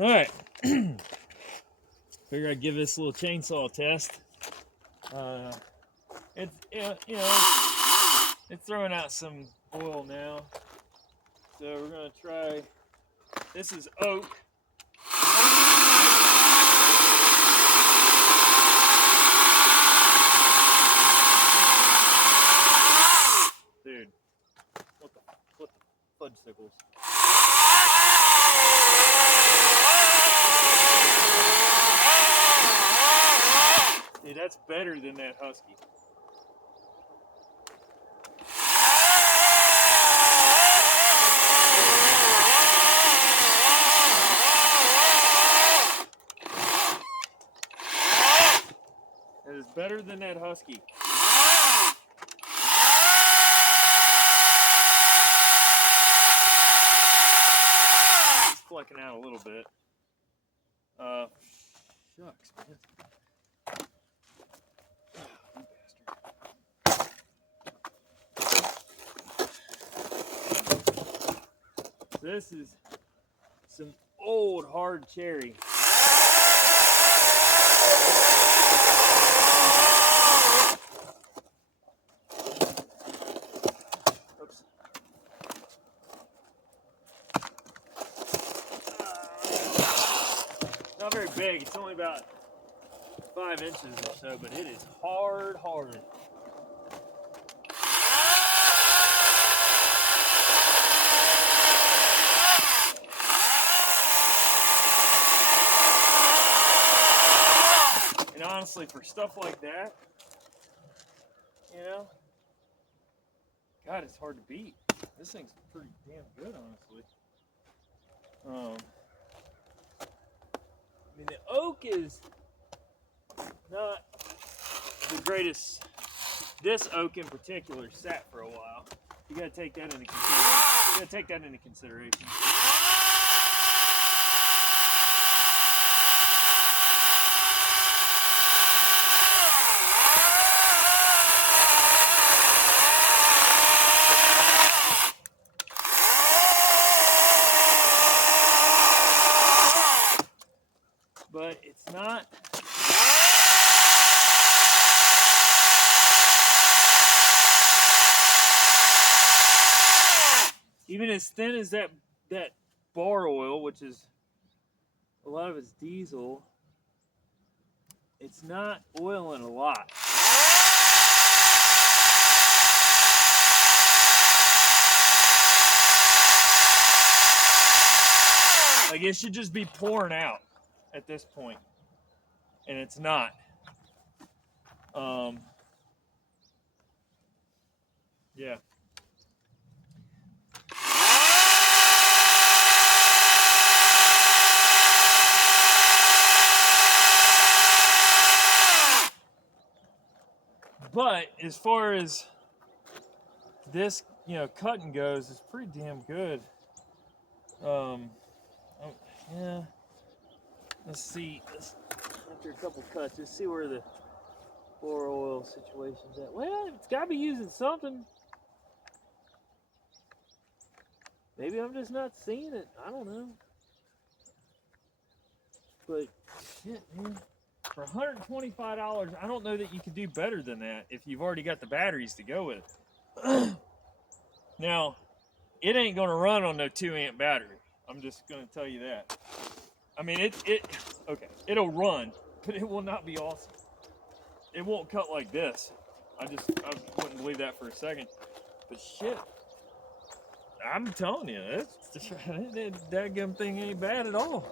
All right. Figure I'd give this little chainsaw a test. It's it's throwing out some oil now, so we're gonna try. This is oak. Dude, what the fudgesicles? Dude, that's better than that husky. That is better than that husky. It's flecking out a little bit. Shucks, man. This is some old hard cherry. Oops. Not very big. It's only about 5 inches or so, but it is hard. And honestly, for stuff like that, you know, God, it's hard to beat. This thing's pretty damn good, honestly. I mean, the oak is not the greatest. This oak in particular sat for a while. You gotta take that into consideration. But it's not. Even as thin as that bar oil, which is a lot of it's diesel, it's not oiling a lot. Like, it should just be pouring out at this point, and it's not. Yeah. But as far as this, cutting goes, it's pretty damn good. Yeah. Let's see. After a couple cuts, let's see where the bore oil situation's at. Well, it's got to be using something. Maybe I'm just not seeing it. I don't know. But shit, man. For $125, I don't know that you can do better than that if you've already got the batteries to go with it. Now, it ain't going to run on no 2-amp battery. I'm just going to tell you that. I mean, okay, it'll run, but it will not be awesome. It won't cut like this. I wouldn't believe that for a second. But shit, I'm telling you, that gum thing ain't bad at all.